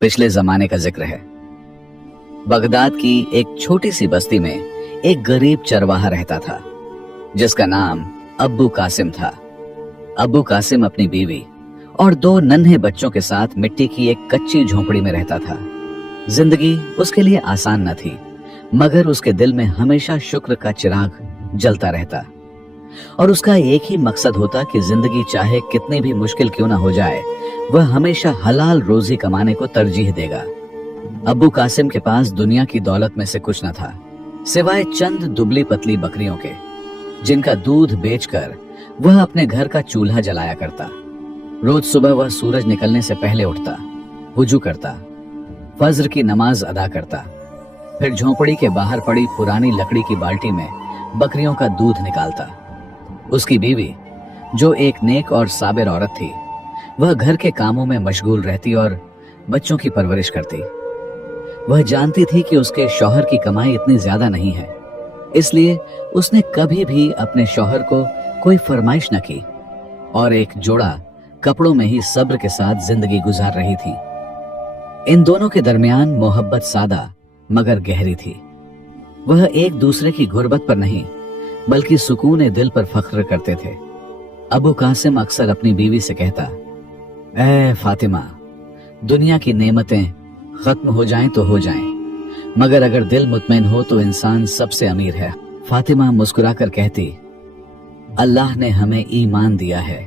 पिछले जमाने का जिक्र है। बगदाद की एक छोटी सी बस्ती में एक गरीब चरवाहा रहता था जिसका नाम अब्बू कासिम था। अब्बू कासिम अपनी बीवी और 2 नन्हे बच्चों के साथ मिट्टी की एक कच्ची झोंपड़ी में रहता था। जिंदगी उसके लिए आसान न थी, मगर उसके दिल में हमेशा शुक्र का चिराग जलता रहता और उसका एक ही मकसद होता कि जिंदगी चाहे कितनी भी मुश्किल क्यों ना हो जाए, वह हमेशा हलाल रोजी कमाने को तरजीह देगा। अब्बू कासिम के पास दुनिया की दौलत में से कुछ न था, सिवाय चंद दुबली पतली बकरियों के, जिनका दूध बेचकर वह अपने घर का चूल्हा जलाया करता। रोज सुबह वह सूरज निकलने से पहले उठता, वुजू करता, फज्र की नमाज अदा करता, फिर झोंपड़ी के बाहर पड़ी पुरानी लकड़ी की बाल्टी में बकरियों का दूध निकालता। उसकी बीवी, जो एक नेक और साबिर औरत थी, वह घर के कामों में मशगूल रहती और बच्चों की परवरिश करती। वह जानती थी कि उसके शौहर की कमाई इतनी ज्यादा नहीं है, इसलिए उसने कभी भी अपने शौहर को कोई फरमाइश न की और एक जोड़ा कपड़ों में ही सब्र के साथ जिंदगी गुजार रही थी। इन दोनों के दरमियान मोहब्बत सादा मगर गहरी थी। वह एक दूसरे की गुर्बत पर नहीं बल्कि सुकून दिल पर फख्र करते थे। अबू कासिम अक्सर अपनी बीवी से कहता, ऐ फातिमा, दुनिया की नेमतें खत्म हो जाएं तो हो जाएं, मगर अगर दिल मुतमईन हो तो इंसान सबसे अमीर है। फातिमा मुस्कुराकर कहती, अल्लाह ने हमें ईमान दिया है,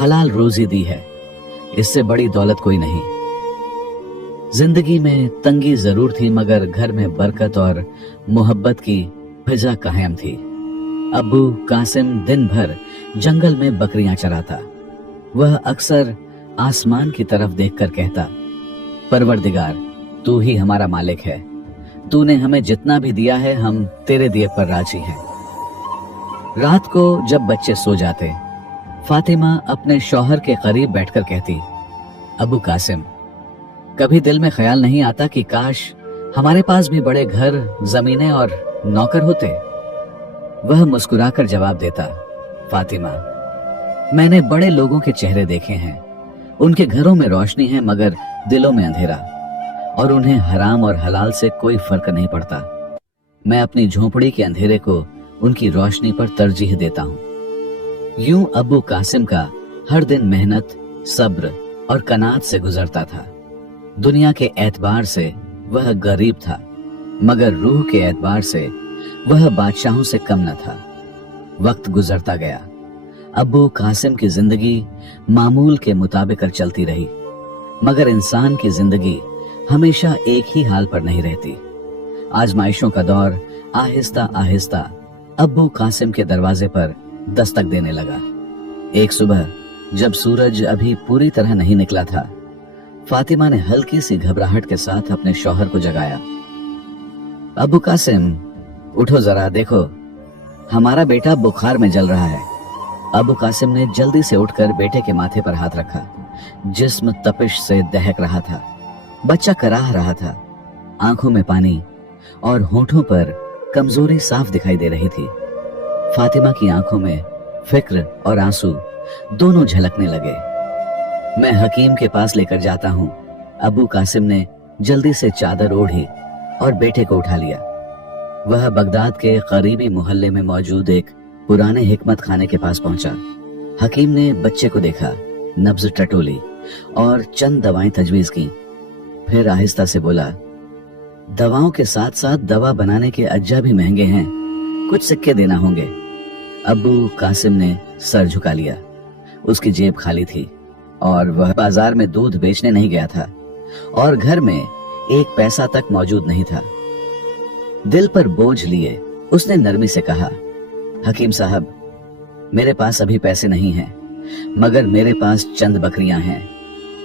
हलाल रोजी दी है, इससे बड़ी दौलत कोई नहीं। जिंदगी में तंगी जरूर थी, मगर घर में बरकत और मोहब्बत की फिजा कायम थी। अब्बू कासिम दिन भर जंगल में बकरियां चराता। वह अक्सर आसमान की तरफ देखकर कहता, परवरदिगार, तू ही हमारा मालिक है, तूने हमें जितना भी दिया है हम तेरे दिए पर राजी हैं। रात को जब बच्चे सो जाते, फातिमा अपने शौहर के करीब बैठकर कहती, अबू कासिम, कभी दिल में ख्याल नहीं आता कि काश हमारे पास भी बड़े घर, जमीनें और नौकर होते? वह मुस्कुराकर जवाब देता, फातिमा, मैंने बड़े लोगों के चेहरे देखे हैं, उनके घरों में रोशनी है मगर दिलों में अंधेरा, और उन्हें हराम और हलाल से कोई फर्क नहीं पड़ता। मैं अपनी झोंपड़ी के अंधेरे को उनकी रोशनी पर तरजीह देता हूं। यूं अब्बू कासिम का हर दिन मेहनत, सब्र और कनात से गुजरता था। दुनिया के एतबार से वह गरीब था, मगर रूह के एतबार से वह बादशाहों से कम न था। वक्त गुजरता गया, अब्बू कासिम की जिंदगी मामूल के मुताबिक चलती रही, मगर इंसान की जिंदगी हमेशा एक ही हाल पर नहीं रहती। आजमाइशों का दौर आहिस्ता आहिस्ता अब्बू कासिम के दरवाजे पर दस्तक देने लगा। एक सुबह जब सूरज अभी पूरी तरह नहीं निकला था, फातिमा ने हल्की सी घबराहट के साथ अपने शौहर को जगाया। अब्बू कासिम, उठो जरा, देखो हमारा बेटा बुखार में जल रहा है। अब्बू कासिम ने जल्दी से उठकर बेटे के माथे पर हाथ रखा। जिस्म तपिश से दहक रहा था, बच्चा कराह रहा था, आंखों में पानी और होठों पर कमजोरी साफ दिखाई दे रही थी। फातिमा की आंखों में फिक्र और आंसू दोनों झलकने लगे। मैं हकीम के पास लेकर जाता हूं। अब्बू कासिम ने जल्दी से चादर ओढ़ी और बेटे को उठा लिया। वह बगदाद के करीबी मोहल्ले में मौजूद एक पुराने हिकमत खाने के पास पहुंचा। हकीम ने बच्चे को देखा, नब्ज टटोली और चंद दवाएं तजवीज की, फिर आहिस्ता से बोला, दवाओं के साथ साथ दवा बनाने के अज्जा भी महंगे हैं, कुछ सिक्के देना होंगे। अब्बू कासिम ने सर झुका लिया। उसकी जेब खाली थी और वह बाजार में दूध बेचने नहीं गया था और घर में एक पैसा तक मौजूद नहीं था। दिल पर बोझ लिए उसने नरमी से कहा, हकीम साहब, मेरे पास अभी पैसे नहीं हैं, मगर मेरे पास चंद बकरियां हैं।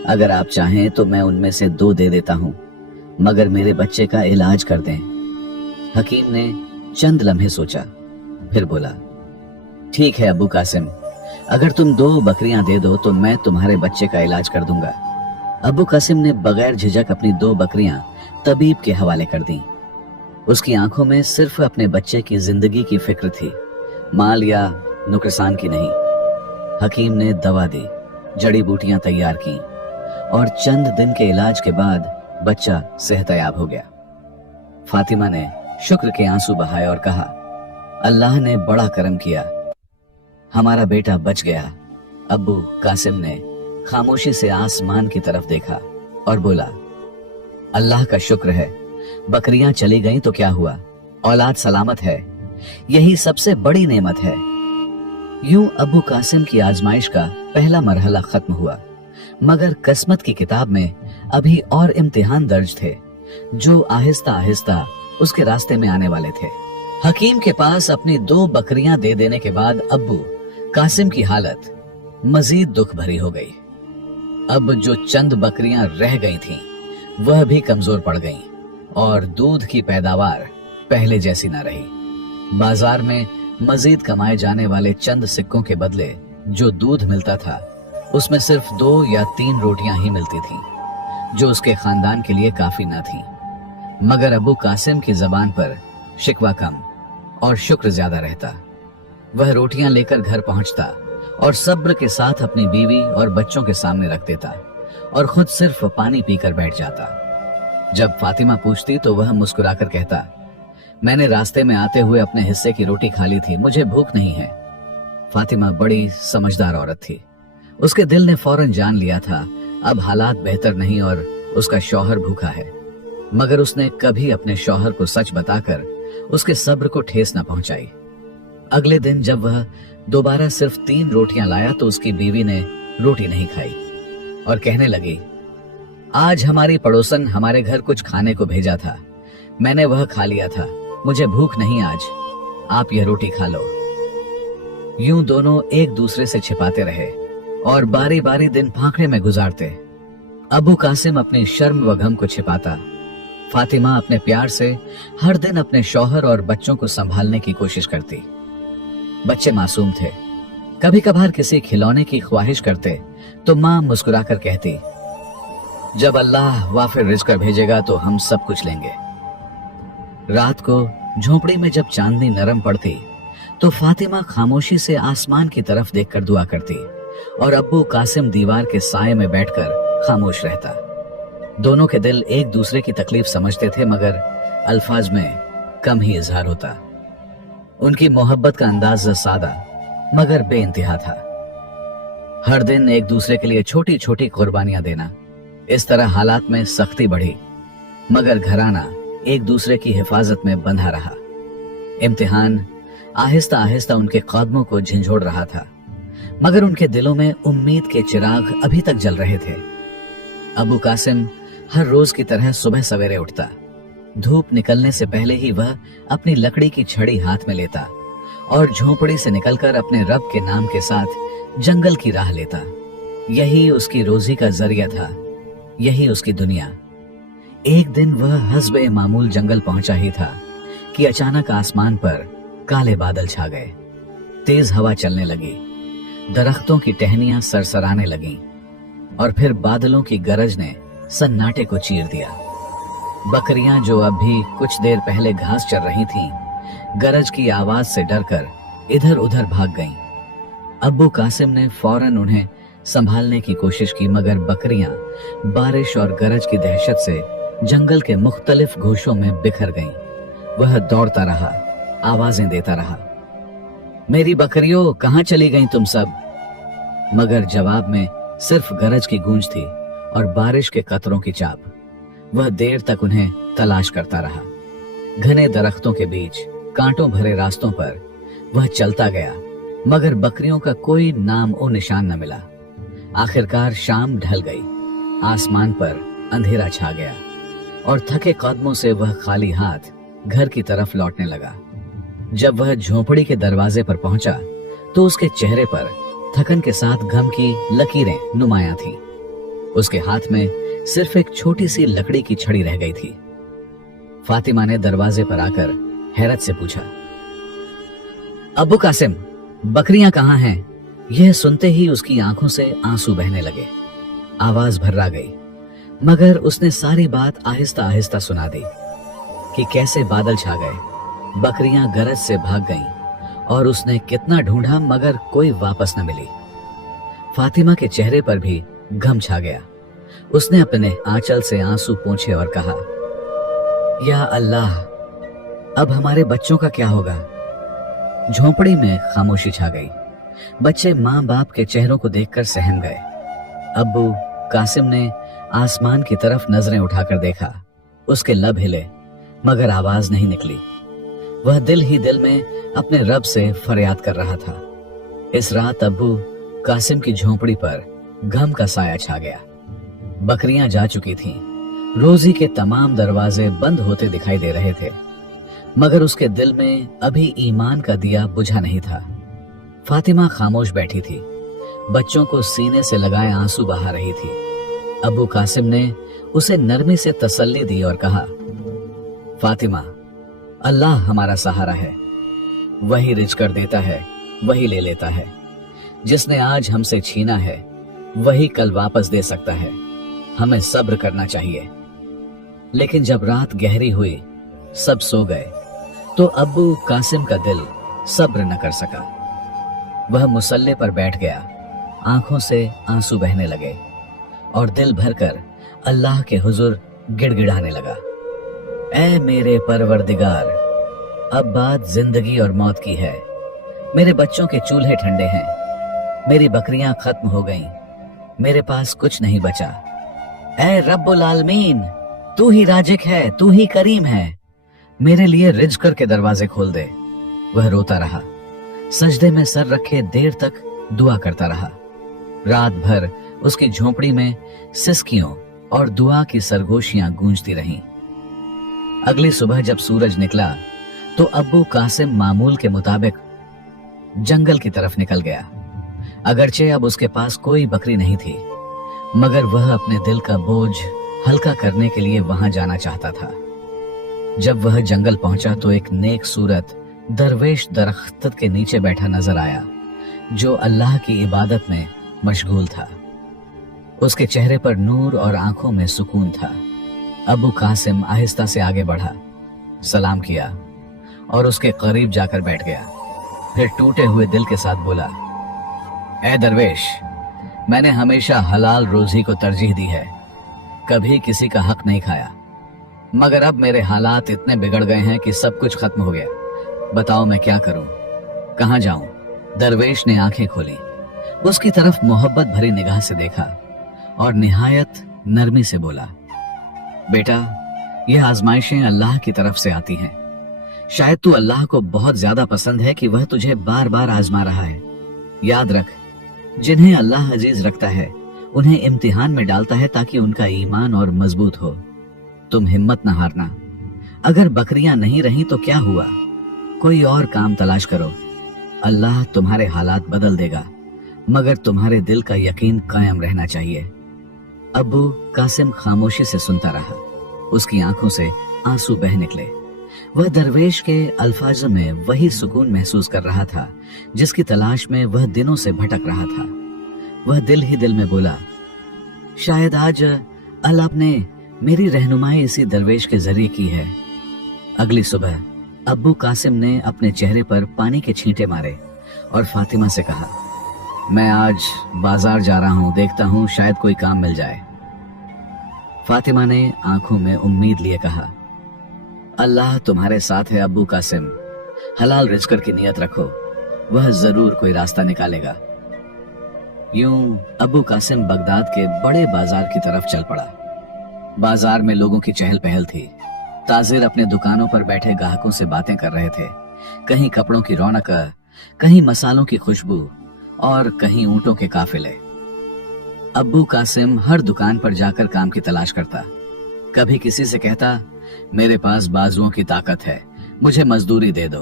अगर आप चाहें तो मैं उनमें से 2 दे देता हूं, मगर मेरे बच्चे का इलाज कर दें। हकीम ने चंद लम्हे सोचा, फिर बोला, ठीक है अब्बू कासिम, अगर तुम 2 बकरियां दे दो तो मैं तुम्हारे बच्चे का इलाज कर दूंगा। अब्बू कासिम ने बगैर झिझक अपनी 2 बकरियां तबीब के हवाले कर दी। उसकी आंखों में सिर्फ अपने बच्चे की जिंदगी की फिक्र थी, माल या नुकसान की नहीं। हकीम ने दवा दी, जड़ी बूटियां तैयार की और चंद दिन के इलाज के बाद बच्चा सेहतयाब हो गया। फातिमा ने शुक्र के आंसू बहाए और कहा, अल्लाह ने बड़ा करम किया, हमारा बेटा बच गया। अब्बू कासिम ने खामोशी से आसमान की तरफ देखा और बोला, अल्लाह का शुक्र है, बकरियां चली गईं तो क्या हुआ, औलाद सलामत है, यही सबसे बड़ी नेमत है। यूं अब्बू कासिम की आजमाइश का पहला मरहला खत्म हुआ, मगर किस्मत की किताब में अभी और इम्तिहान दर्ज थे जो आहिस्ता आहिस्ता उसके रास्ते में आने वाले थे। हकीम के पास अपनी 2 बकरियां दे देने के बाद अब्बू कासिम की हालत मजीद दुख भरी हो गई। अब जो चंद बकरियां रह गई थीं, वह भी कमजोर पड़ गईं और दूध की पैदावार पहले जैसी न रही। बाजार में मजीद कमाए जाने वाले चंद सिक्कों के बदले जो दूध मिलता था, उसमें सिर्फ 2 या 3 रोटियां ही मिलती थीं, जो उसके खानदान के लिए काफी न थीं। मगर अबू कासिम की जबान पर शिकवा कम और शुक्र ज्यादा रहता। वह रोटियां लेकर घर पहुंचता और सब्र के साथ अपनी बीवी और बच्चों के सामने रख देता और खुद सिर्फ पानी पीकर बैठ जाता। जब फातिमा पूछती तो वह मुस्कुराकर कहता, मैंने रास्ते में आते हुए अपने हिस्से की रोटी खा ली थी, मुझे भूख नहीं है। फातिमा बड़ी समझदार औरत थी। उसके दिल ने फौरन जान लिया था अब हालात बेहतर नहीं और उसका शौहर भूखा है, मगर उसने कभी अपने शौहर को सच बताकर उसके सब्र को ठेस न पहुंचाई। अगले दिन जब वह दोबारा सिर्फ 3 रोटियां लाया तो उसकी बीवी ने रोटी नहीं खाई और कहने लगी, आज हमारी पड़ोसन हमारे घर कुछ खाने को भेजा था, मैंने वह खा लिया था, मुझे भूख नहीं आज, आप यह रोटी खा लो। यूं दोनों एक दूसरे से छिपाते रहे और बारी बारी दिन फांकने में गुजारते। अबू कासिम अपनी शर्म व गम को छिपाता, फातिमा अपने प्यार से हर दिन अपने शौहर और बच्चों को संभालने की कोशिश करती। बच्चे मासूम थे, कभी कभार किसी खिलौने की ख्वाहिश करते तो मां मुस्कुराकर कहती, जब अल्लाह वाफिर रिज़्क़ भेजेगा तो हम सब कुछ लेंगे। रात को झोपड़ी में जब चांदनी नरम पड़ती तो फातिमा खामोशी से आसमान की तरफ देखकर दुआ करती और अब्बू कासिम दीवार के साए में बैठकर खामोश रहता। दोनों के दिल एक दूसरे की तकलीफ समझते थे, मगर अल्फाज में कम ही इजहार होता। उनकी मोहब्बत का अंदाज सादा मगर बेइंतहा था। हर दिन एक दूसरे के लिए छोटी छोटी कुर्बानियां देना। इस तरह हालात में सख्ती बढ़ी, मगर घराना एक दूसरे की हिफाजत में बंधा रहा। इम्तिहान आहिस्ता आहिस्ता उनके कदमों को झंझोड़ रहा था, मगर उनके दिलों में उम्मीद के चिराग अभी तक जल रहे थे। अबू कासिम हर रोज की तरह सुबह सवेरे उठता। धूप निकलने से पहले ही वह अपनी लकड़ी की छड़ी हाथ में लेता और झोपड़ी से निकलकर अपने रब के नाम के साथ जंगल की राह लेता। यही उसकी रोजी का जरिया था, यही उसकी दुनिया। एक दिन वह हस्बे मामूल जंगल पहुंचा ही था कि अचानक आसमान पर काले बादल छा गए। तेज हवा चलने लगी, दरख्तों की टहनियां सरसराने लगीं और फिर बादलों की गरज ने सन्नाटे को चीर दिया। बकरियां जो अब भी कुछ देर पहले घास चर रही थीं, गरज की आवाज से डरकर इधर उधर भाग गईं। अब्बू कासिम ने फौरन उन्हें संभालने की कोशिश की, मगर बकरियां बारिश और गरज की दहशत से जंगल के मुख्तलिफ गोशों में बिखर गईं। वह दौड़ता रहा, आवाजें देता रहा, मेरी बकरियों कहां चली गईं तुम सब? मगर जवाब में सिर्फ गरज की गूंज थी और बारिश के कतरों की चाप। वह देर तक उन्हें तलाश करता रहा। घने दरख्तों के बीच कांटों भरे रास्तों पर वह चलता गया, मगर बकरियों का कोई नाम ओ निशान न मिला। आखिरकार शाम ढल गई, आसमान पर अंधेरा छा गया और थके कदमों से वह खाली हाथ घर की तरफ लौटने लगा। जब वह झोपड़ी के दरवाजे पर पहुंचा तो उसके चेहरे पर थकन के साथ गम की लकीरें नुमायां थीं। उसके हाथ में सिर्फ एक छोटी सी लकड़ी की छड़ी रह गई थी। फातिमा ने दरवाजे पर आकर हैरत से पूछा, अब्बू कासिम, बकरियां कहां हैं? यह सुनते ही उसकी आंखों से आंसू बहने लगे। आवाज भर्रा गई, मगर उसने सारी बात आहिस्ता आहिस्ता सुना दी कि कैसे बादल छा गए, बकरियां गरज से भाग गईं और उसने कितना ढूंढा मगर कोई वापस न मिली। फातिमा के चेहरे पर भी गम छा गया। उसने अपने आंचल से आंसू पोंछे और कहा, या अल्लाह, अब हमारे बच्चों का क्या होगा? झोंपड़ी में खामोशी छा गई। बच्चे माँ बाप के चेहरों को देखकर सहम गए। अब्बू कासिम ने आसमान की तरफ नजरें उठाकर देखा। उसके लब हिले मगर आवाज नहीं निकली। वह दिल ही दिल में अपने रब से फरियाद कर रहा था। इस रात अब्बू कासिम की झोंपड़ी पर गम का साया छा गया। बकरियां जा चुकी थीं। रोजी के तमाम दरवाजे बंद होते दिखाई दे रहे थे, मगर उसके दिल में अभी ईमान का दिया बुझा नहीं था। फातिमा खामोश बैठी थी, बच्चों को सीने से लगाए आंसू बहा रही थी। अब्बू कासिम ने उसे नरमी से तसल्ली दी और कहा, फातिमा, अल्लाह हमारा सहारा है। वही रिज़्क़ कर देता है, वही ले लेता है। जिसने आज हमसे छीना है वही कल वापस दे सकता है। हमें सब्र करना चाहिए। लेकिन जब रात गहरी हुई, सब सो गए, तो अब्बू कासिम का दिल सब्र न कर सका। वह मुसल्ले पर बैठ गया। आंखों से आंसू बहने लगे और दिल भरकर अल्लाह के हुजूर गिड़गिड़ाने लगा। ऐ मेरे परवरदिगार, अब बात जिंदगी और मौत की है। मेरे बच्चों के चूल्हे ठंडे हैं, मेरी बकरियां खत्म हो गईं, मेरे पास कुछ नहीं बचा। ऐ रब्बुल आलमीन, तू ही राजिक है, तू ही करीम है, मेरे लिए रिज़्क़ के दरवाजे खोल दे। वह रोता रहा, सजदे में सर रखे देर तक दुआ करता रहा। रात भर उसकी झोंपड़ी में सिसकियों और दुआ की सरगोशियां गूंजती रहीं। अगली सुबह जब सूरज निकला तो अब्बू कासिम मामूल के मुताबिक जंगल की तरफ निकल गया। अगरचे अब उसके पास कोई बकरी नहीं थी, मगर वह अपने दिल का बोझ हल्का करने के लिए वहां जाना चाहता था। जब वह जंगल पहुंचा तो एक नेक सूरत दरवेश दरख्त के नीचे बैठा नजर आया, जो अल्लाह की इबादत में मशगूल था। उसके चेहरे पर नूर और आंखों में सुकून था। अब्बू कासिम आहिस्ता से आगे बढ़ा, सलाम किया और उसके करीब जाकर बैठ गया। फिर टूटे हुए दिल के साथ बोला, ऐ दरवेश, मैंने हमेशा हलाल रोजी को तरजीह दी है, कभी किसी का हक नहीं खाया, मगर अब मेरे हालात इतने बिगड़ गए हैं कि सब कुछ खत्म हो गया। बताओ मैं क्या करूं, कहां जाऊं? दरवेश ने आंखें खोली, उसकी तरफ मोहब्बत भरी निगाह से देखा और निहायत नरमी से बोला, बेटा, यह आजमाइशें अल्लाह की तरफ से आती हैं। शायद तू अल्लाह को बहुत ज्यादा पसंद है कि वह तुझे बार बार आजमा रहा है। याद रख, जिन्हें अल्लाह अजीज रखता है उन्हें इम्तिहान में डालता है ताकि उनका ईमान और मजबूत हो। तुम हिम्मत न हारना। अगर बकरियां नहीं रहीं तो क्या हुआ, कोई और काम तलाश करो। अल्लाह तुम्हारे हालात बदल देगा, मगर तुम्हारे दिल का यकीन कायम रहना चाहिए। अब्बू कासिम खामोशी से सुनता रहा। उसकी आंखों से आंसू बह निकले। वह दरवेश के अल्फाजों में वही सुकून महसूस कर रहा था जिसकी तलाश में वह दिनों से भटक रहा था। वह दिल ही दिल में बोला, शायद आज अल्लाह ने मेरी रहनुमाई इसी दरवेश के जरिए की है। अगली सुबह अब्बू कासिम ने अपने चेहरे पर पानी के छींटे मारे और फातिमा से कहा, मैं आज बाजार जा रहा हूं, देखता हूं शायद कोई काम मिल जाए। फातिमा ने आंखों में उम्मीद लिए कहा, अल्लाह तुम्हारे साथ है अब्बू कासिम, हलाल रिज़्क़ की नियत रखो, वह जरूर कोई रास्ता निकालेगा। यूं अब्बू कासिम बगदाद के बड़े बाजार की तरफ चल पड़ा। बाजार में लोगों की चहल पहल थी। ताजिर अपने दुकानों पर बैठे ग्राहकों से बातें कर रहे थे। कहीं कपड़ों की रौनक, कहीं मसालों की खुशबू और कहीं ऊंटों के काफिले। अब्बू कासिम हर दुकान पर जाकर काम की तलाश करता। कभी किसी से कहता, मेरे पास बाजुओं की ताकत है, मुझे मजदूरी दे दो।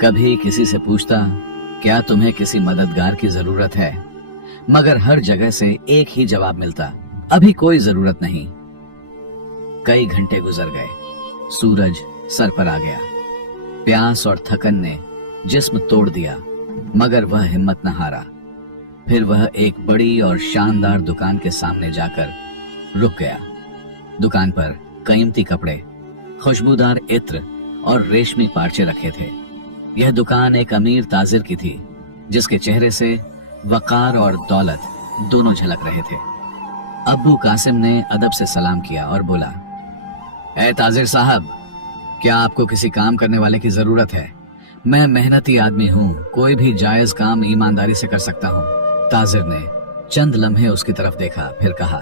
कभी किसी से पूछता, क्या तुम्हें किसी मददगार की जरूरत है? मगर हर जगह से एक ही जवाब मिलता, अभी कोई जरूरत नहीं। कई घंटे गुजर गए। सूरज सर पर आ गया। प्यास और थकन ने जिस्म तोड़ दिया, मगर वह हिम्मत न हारा। फिर वह एक बड़ी और शानदार दुकान के सामने जाकर रुक गया। दुकान पर कीमती कपड़े, खुशबूदार इत्र और रेशमी पार्चे रखे थे। यह दुकान एक अमीर ताजिर की थी, जिसके चेहरे से वकार और दौलत दोनों झलक रहे थे। अब्बू कासिम ने अदब से सलाम किया और बोला, ए ताजिर साहब, क्या आपको किसी काम करने वाले की जरूरत है? मैं मेहनती आदमी हूँ, कोई भी जायज काम ईमानदारी से कर सकता हूँ। ताजिर ने चंद लम्हे उसकी तरफ देखा, फिर कहा,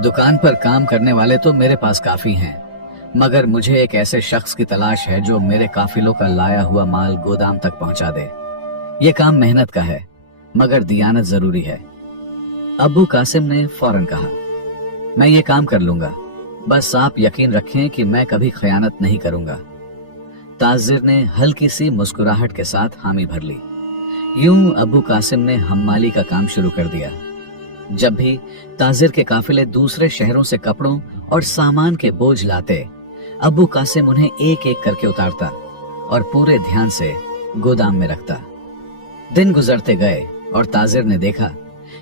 दुकान पर काम करने वाले तो मेरे पास काफी हैं, मगर मुझे एक ऐसे शख्स की तलाश है जो मेरे काफिलों का लाया हुआ माल गोदाम तक पहुंचा दे। ये काम मेहनत का है, मगर दियानत जरूरी है। अब्बू कासिम ने फौरन कहा, मैं ये काम कर लूंगा, बस आप यकीन रखें कि मैं कभी खयानत नहीं करूंगा। ताजिर ने हल्की सी मुस्कुराहट के साथ हामी भर ली। यूं अब्बू कासिम ने हम्माली का काम शुरू कर दिया। जब भी ताजिर के काफिले दूसरे शहरों से कपड़ों और सामान के बोझ लाते, अब्बू कासिम उन्हें एक एक करके उतारता और पूरे ध्यान से गोदाम में रखता। दिन गुजरते गए और ताजिर ने देखा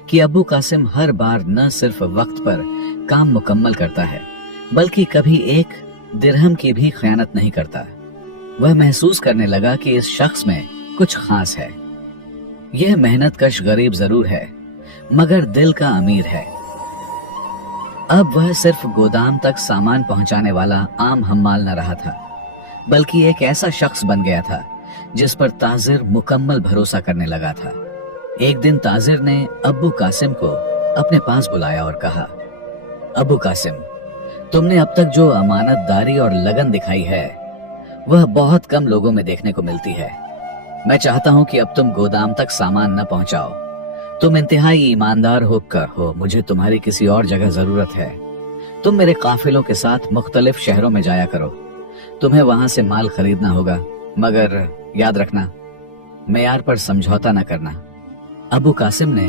कि अब्बू कासिम हर बार न सिर्फ वक्त पर काम मुकम्मल करता है, बल्कि कभी एक दिरहम की भी खयानत नहीं करता। वह महसूस करने लगा कि इस शख्स में कुछ खास है। यह मेहनतकश गरीब जरूर है, मगर दिल का अमीर है। अब वह सिर्फ गोदाम तक सामान पहुंचाने वाला आम हम्माल न रहा था, बल्कि एक ऐसा शख्स बन गया था जिस पर ताजिर मुकम्मल भरोसा करने लगा था। एक दिन ताजिर ने अब्बू कासिम को अपने पास बुलाया और कहा, अब्बू कासिम, तुमने अब तक जो अमानतदारी और लगन दिखाई है वह बहुत कम लोगों में देखने को मिलती है। मैं चाहता हूं कि अब तुम गोदाम तक सामान न पहुंचाओ। तुम इंतहाई ईमानदार होकर हो, मुझे तुम्हारी किसी और जगह जरूरत है। तुम मेरे काफिलों के साथ मुख्तलिफ शहरों में जाया करो, तुम्हें वहां से माल खरीदना होगा, मगर याद रखना, मेयार पर समझौता न करना। अब्बू कासिम ने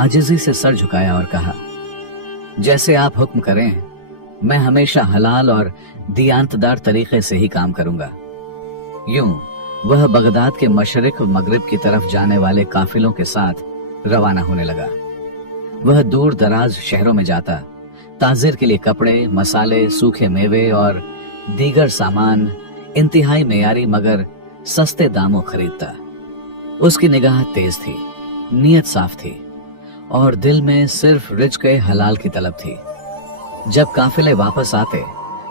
आजिजी से सर झुकाया और कहा, जैसे आप हुक्म करें, मैं हमेशा हलाल और दियानतदार तरीके से ही काम करूंगा। यूं वह बगदाद के मशरिक व मगरिब की तरफ जाने वाले काफिलों के साथ रवाना होने लगा। वह दूर दराज शहरों में जाता, ताजिर के लिए कपड़े, मसाले, सूखे मेवे और दीगर सामान इंतहाई मेयारी मगर सस्ते दामों खरीदता। उसकी निगाह तेज थी, नीयत साफ थी और दिल में सिर्फ रिज़्क़ हलाल की तलब थी। जब काफिले वापस आते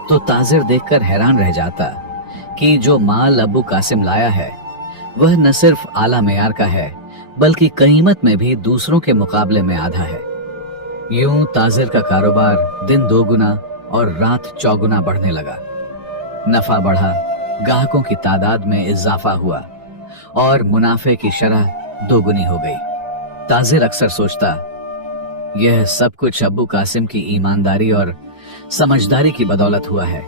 तो ताजिर देखकर हैरान रह जाता कि जो माल अब्बू कासिम लाया है वह न सिर्फ आला मेयार का है, बल्कि कीमत में भी दूसरों के मुकाबले में आधा है। यूं ताजिर का कारोबार दिन दोगुना और रात चौगुना बढ़ने लगा। नफा बढ़ा, ग्राहकों की तादाद में इजाफा हुआ और मुनाफे की शरह दोगुनी हो गई। ताजिर अक्सर सोचता, यह सब कुछ अब्बू कासिम की ईमानदारी और समझदारी की बदौलत हुआ है।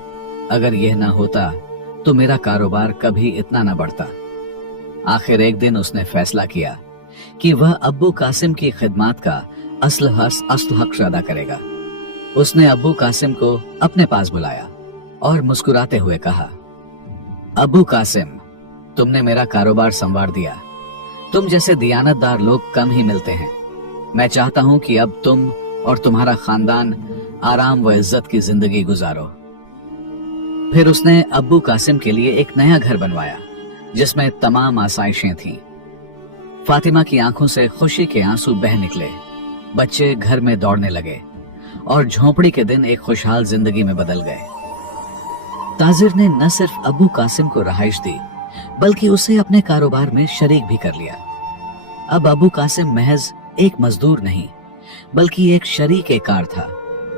अगर यह ना होता तो मेरा कारोबार कभी इतना ना बढ़ता। आखिर एक दिन उसने फैसला किया कि वह अब्बू कासिम की खिदमत का असल हक अदा करेगा। उसने अब्बू कासिम को अपने पास बुलाया और मुस्कुराते हुए कहा, अब्बू कासिम, तुमने मेरा कारोबार संवार दिया। तुम जैसे दियानतदार लोग कम ही मिलते हैं। मैं चाहता हूं कि अब तुम और तुम्हारा खानदान आराम व इज्जत की जिंदगी गुजारो। फिर उसने अब्बू कासिम के लिए एक नया घर बनवाया जिसमें तमाम आसाइशें थीं। फातिमा की आंखों से खुशी के आंसू बह निकले। बच्चे घर में दौड़ने लगे और झोंपड़ी के दिन एक खुशहाल जिंदगी में बदल गए। ताजिर ने न सिर्फ अब्बू कासिम को रहाइश दी, बल्कि उसे अपने कारोबार में शरीक भी कर लिया। अब अब्बू कासिम महज एक मजदूर नहीं, बल्कि एक शरीक कार था,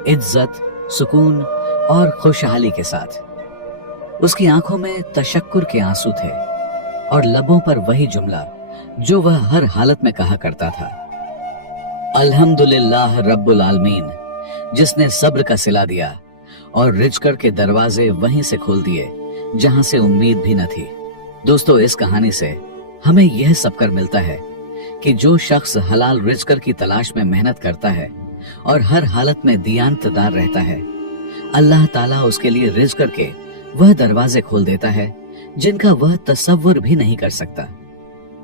इज्जत, सुकून और खुशहाली के साथ। उसकी आंखों में तशक्कुर के आंसू थे और लबों पर वही जुमला जो वह हर हालत में कहा करता था, अल्हम्दुलिल्लाह रब्बुल आलमीन, जिसने सब्र का सिला दिया और रिज़्क़ के दरवाजे वहीं से खोल दिए जहां से उम्मीद भी न थी। दोस्तों, इस कहानी से हमें यह सबकर मिलता है कि जो शख्स हलाल रिज़्क़ की तलाश में मेहनत करता है और हर हालत में दियानतदार रहता है, अल्लाह ताला उसके लिए रिज़्क़ के वह दरवाजे खोल देता है जिनका वह तसव्वुर भी नहीं कर सकता।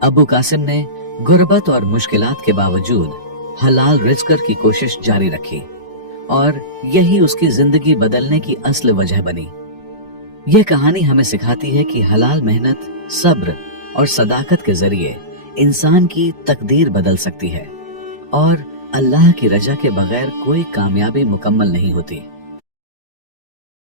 अब्बू कासिम ने गुर्बत और मुश्किलात के बावजूद हलाल रिज़्क़ की कोशिश जारी रखी और यही उसकी जिंदगी बदलने की असल वजह बनी। यह कहानी हमें सिखाती है कि हलाल मेहनत, सब्र और सदाकत के जरिए इंसान की तकदीर बदल सकती है और अल्लाह की रजा के बगैर कोई कामयाबी मुकम्मल नहीं होती।